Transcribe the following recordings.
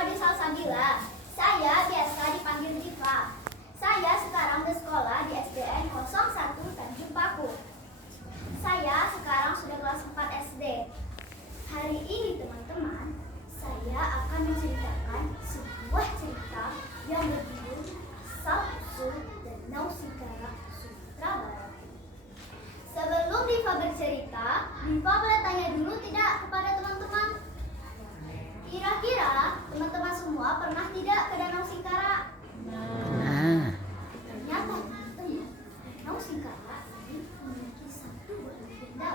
Kode Salsabila. Saya biasa dipanggil Diva. Saya sekarang bersekolah di SDN 01 Tanjung Paku. Saya sekarang sudah kelas 4 SD. Hari ini teman-teman, saya akan menceritakan sebuah cerita yang berjudul Asal-usul Danau Singkarak, Sumatera Barat. Sebelum Diva bercerita, Diva boleh tanya dulu tidak kepada teman-teman? Kira-kira teman-teman semua pernah tidak ke Danau Singkarak? Ternyata Danau Singkarak ini memiliki satu buah legenda.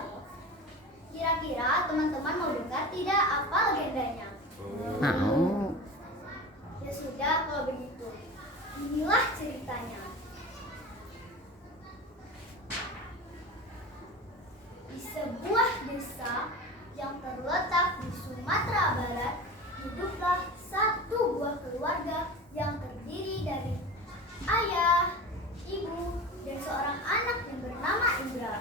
Kira-kira teman-teman mau dengar tidak apa legendanya? Mau. Ya sudah kalau begitu. Inilah ceritanya. Di sebuah desa yang terletak di Sumatera Barat, hiduplah satu buah keluarga yang terdiri dari ayah, ibu, dan seorang anak yang bernama Indra.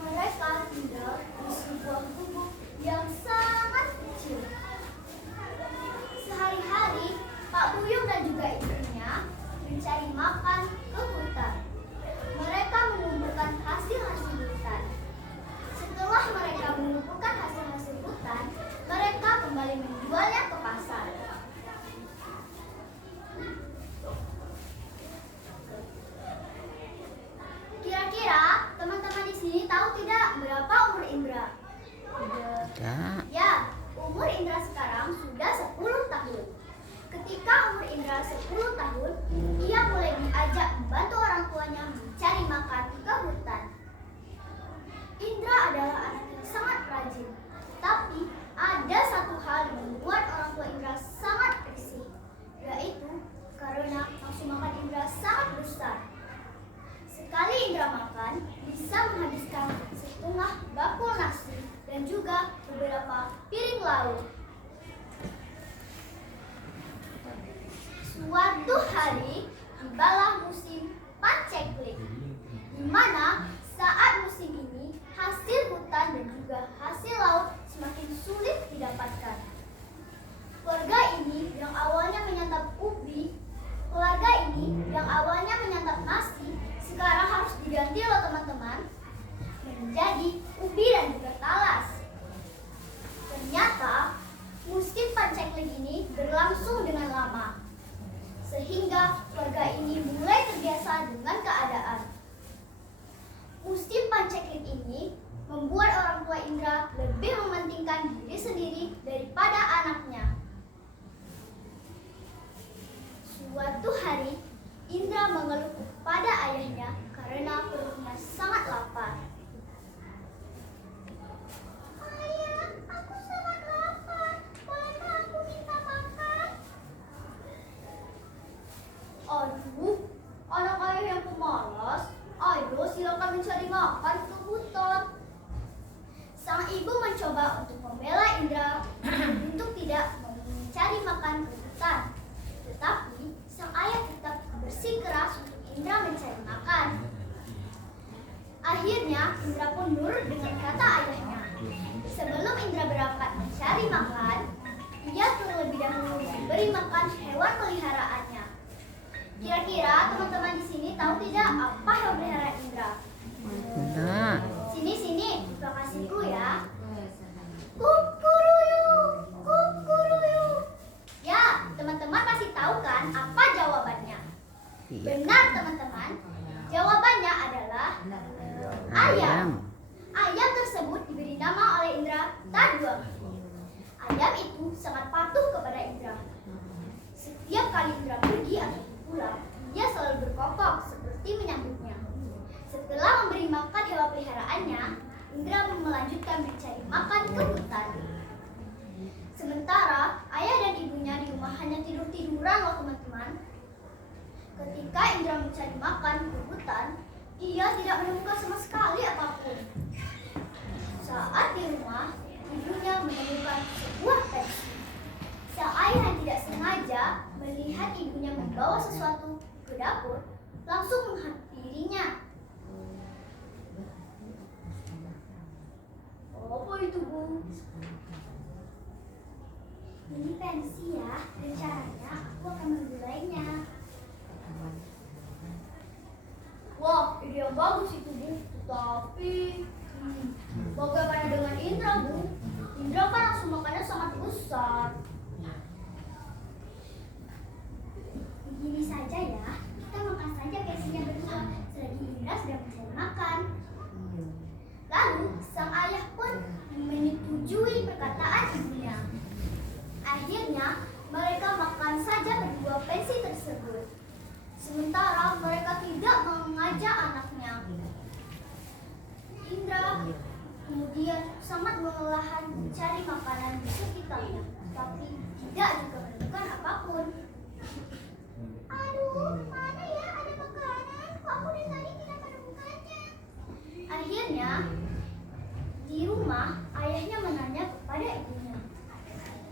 Mereka tinggal di sebuah gubuk yang sangat kecil. Sehari-hari, Pak Buyung dan juga istrinya mencari makan ke hutan. Mereka mengumpulkan hasil-hasil hutan. Setelah mereka mengumpulkan hasil-hasil hutan, mereka kembali menjualnya ke pasar. Kira-kira teman-teman di sini tahu tidak berapa umur Indra? Tidak. Ya, umur Indra sekarang sudah 10 tahun. Ketika umur Indra 10 tahun, ia mulai diajak membantu orang tuanya mencari makan ke hutan. Indra adalah anak yang sangat rajin, tapi ada satu hal yang membuat orang tua Indra sangat risih, yaitu karena nafsu makan Indra sangat besar. Sekali Indra makan, bisa menghabiskan setengah bakul nasi dan juga beberapa piring lauk. Suatu hari, tibalah musim panceklik, di mana saat musim ini hasil hutan dan juga hasil laut semakin sulit didapatkan. Keluarga ini yang awalnya menyantap nasi, sekarang harus diganti loh teman-teman, menjadi ubi dan juga talas. Ternyata musim panceklik ini berlangsung dengan lama, sehingga keluarga ini mulai terbiasa dengan keadaan. Musim panceklik ini membuat orang tua Indra lebih mementingkan diri sendiri daripada anaknya. Suatu hari, Indra mengeluh kepada ayahnya karena perutnya sangat lapar. Ayah, aku sangat lapar. Bolehkah aku minta makan? Aduh, anak ayah yang pemalas. Ayo silakan mencari makan ke hutan. Sang ibu mencoba untuk membela Indra untuk tidak mencari makan ke hutan. Tetapi sang ayah tetap bersikeras untuk Indra mencari makan. Akhirnya Indra pun nurut dengan kata ayahnya. Sebelum Indra berangkat mencari makan, ia terlebih dahulu memberi makan hewan peliharaannya. Kira-kira teman-teman di sini tahu tidak apa hewan peliharaan Indra? Tidak. Sini, Pak kasihku ya. Kukuruyu. Ya, teman-teman pasti tahu kan apa jawabannya? Iya. Benar teman-teman, jawabannya adalah ayam. Ayam tersebut diberi nama oleh Indra Taduang. Ayam itu sangat patuh kepada Indra. Setiap kali Indra pergi atau pulang, dia selalu berkokok seperti menyambutnya. Setelah memberi makan hewan peliharaannya, Indra melanjutkan mencari makan ke hutan. Sementara ayah dan ibunya di rumah hanya tidur-tiduran loh teman-teman. Ketika Indra mencari makan ke hutan, ia tidak menemukan sama sekali apapun. Saat di rumah, ibunya menemukan sebuah pensi. Sang ayah yang tidak sengaja melihat ibunya membawa sesuatu ke dapur, langsung menghampirinya. Apa itu, Bu? Ini pensi ya, rencananya aku akan menggulainya. Wah, ide yang bagus itu, Bu. Tapi, bagaimana dengan Indra, Bu? Indra kan langsung makannya sangat besar. Begini saja ya, kita makan saja pensinya berdua selagi Indra sedang mencari makan. Lalu, sang ayah pun menyetujui perkataan ibunya. Akhirnya, mereka makan saja berdua pensi tersebut. Sementara mereka tidak mengajak anaknya. Indra kemudian sangat kelelahan mencari makanan di sekitarnya, tapi tidak juga menemukan apapun. Aduh, mana ya ada makanan? Kok aku dari tadi tidak menemukannya? Akhirnya, di rumah ayahnya menanya kepada ibunya.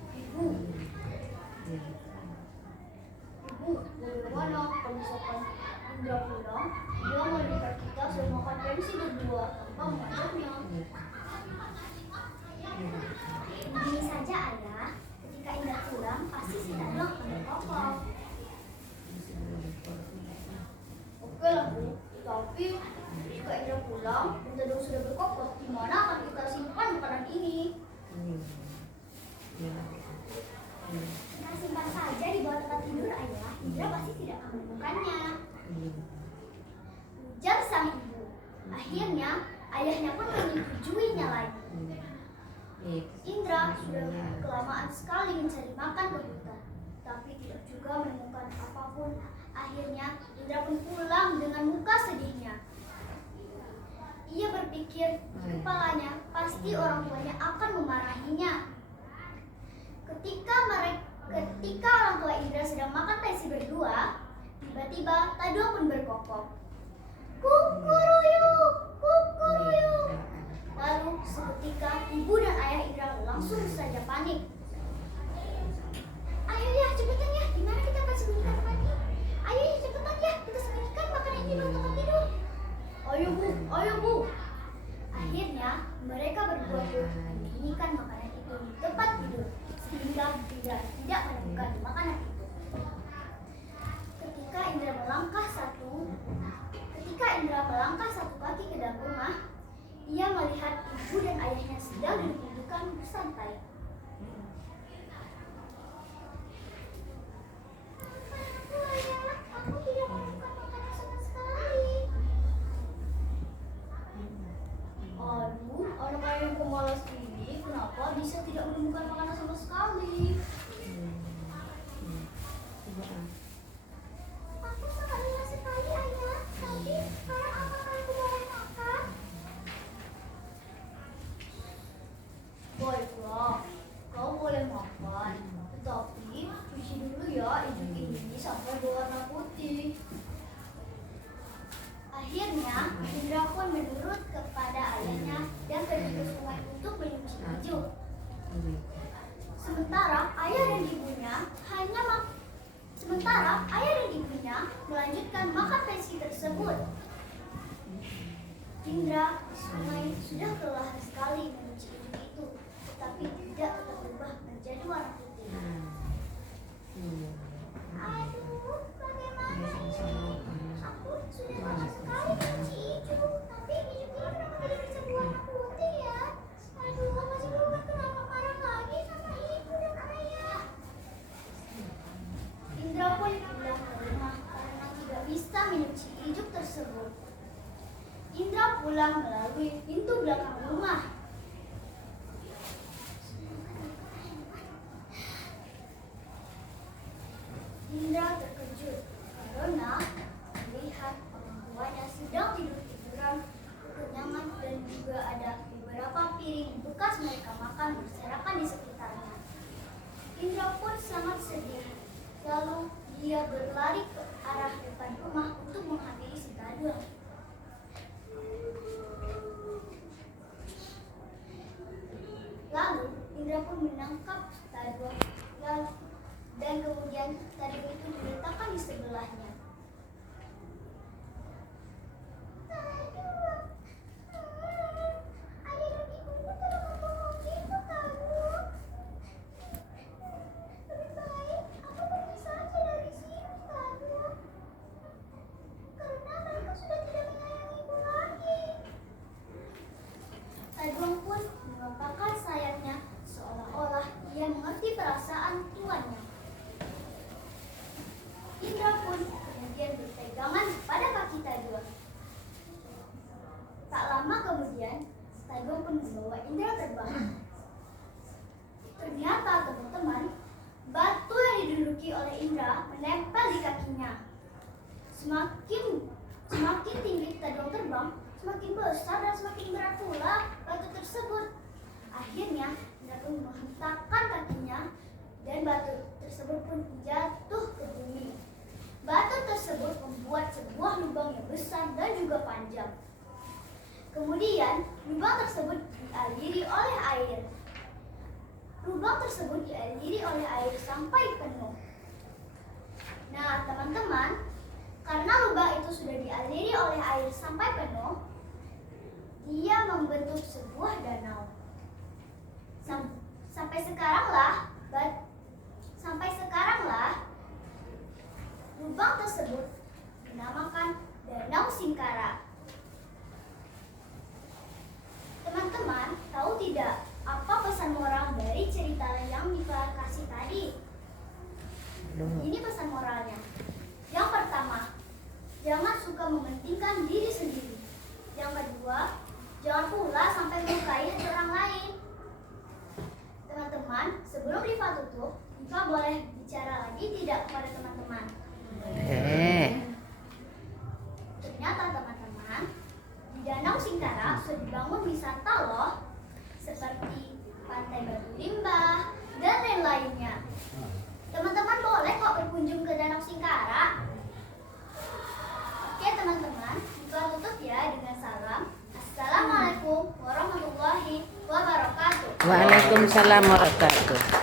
Ibu, bagaimana kalau misalkan Indra pulang, dia melihat kita sedang makan pensi berdua tanpa mengajaknya? Begini saja ayah, ketika Indra pulang, pasti si Dadang akan berkokok. Oke lah Bu, tapi jika Indra pulang dan Dadang sudah berkokok, di mana akan kita simpan makanan ini? Kita simpan saja di bawah tempat tidur ayah, Indra pasti tidak akan menemukannya. Ujar sang ibu. Akhirnya ayahnya pun menyetujuinya lagi. Indra sudah kelamaan sekali mencari makan ke hutan, tapi tidak juga menemukan apapun. Akhirnya Indra pun pulang dengan muka sedihnya. Ia berpikir di kepalanya pasti orang tuanya akan memarahinya. Ketika orang tua Indra sedang makan pensi berdua, tiba-tiba Taduang pun berkokok. Kukuruyuk, kukuruyuk. Lalu seketika ibu dan ayah Indra langsung saja panik. Ayo ya, cepetan ya, gimana kita akan sembunyikan makanan ini? Ayo ya, cepetan ya, kita sembunyikan makanan ini di bawah tempat tidur. Ayo bu. Akhirnya mereka berdua pun menyembunyikan makanan itu di tempat tidur, sehingga Indra tidak menemukan makanan itu. Ketika Indra melangkah satu kaki ke dalam rumah, ia melihat ibu dan ayahnya sedang duduk-dudukan bersantai. Aku tidak menemukan makanan sama sekali. Aduh, anak ayah yang pemalas ini kenapa bisa tidak menemukan makanan sama sekali? Aku sangat lelah sekali ayah. Tapi sekarang apakah aku boleh makan? Baiklah, kau boleh makan. Tetapi cuci dulu ya ijuk ini sampai berwarna putih. Akhirnya Indra pun menurut kepada ayahnya dan pergi ke sungai untuk menyuci ijuk. Sementara ayah dan ibunya melanjutkan makan pensi tersebut. Indra di sungai sudah kelelahan sekali menyuci ijuk itu, tetapi tidak tetap berubah menjadi warna putih. Aduh, bagaimana ini? Aku sudah lama sekali menyuci ijuk, tapi ijuk ini kenapa tidak bisa berwarna putih ya? Aduh, masih belum kenapa marah lagi sama ibu dan ayah. Indra pun pulang ke rumah karena tidak bisa menyuci ijuk tersebut. Indra pulang melalui pintu belakang rumah. Indra terkejut karena melihat orang tuanya sedang tidur-tiduran kekenyangan dan juga ada beberapa piring bekas mereka makan berserakan di sekitarnya. Indra pun sangat sedih. Lalu dia berlari ke arah depan rumah untuk menghampiri si Taduang. Lalu Indra pun menangkap Taduang dan kemudian Taduang itu diletakkan di sebelahnya. Taduang, ayah dan ibumu telah membohongiku, Taduang. tersebut pun jatuh ke bumi. Batu tersebut membuat sebuah lubang yang besar dan juga panjang. Kemudian, lubang tersebut dialiri oleh air. Lubang tersebut dialiri oleh air sampai penuh. Nah, teman-teman, karena lubang itu sudah dialiri oleh air sampai penuh, dia membentuk sebuah danau. Sampai sekaranglah lubang tersebut dinamakan Danau Singkara. Teman-teman, tahu tidak apa pesan moral dari cerita yang Mika kasih tadi? Ini pesan moralnya. Yang pertama, jangan suka mementingkan diri sendiri. Yang kedua, jangan pula sampai melukai hati orang lain. Teman-teman, sebelum Rifa tutup, Rifa boleh bicara lagi tidak kepada teman-teman? Ternyata teman-teman, di Danau Singkara sudah dibangun wisata loh, seperti Pantai Batu Limbah dan lain-lainnya. Teman-teman boleh kok berkunjung ke Danau Singkara. Oke teman-teman, kita tutup ya dengan salam. Assalamualaikum warahmatullahi wabarakatuh. Waalaikumsalam warahmatullahi wabarakatuh.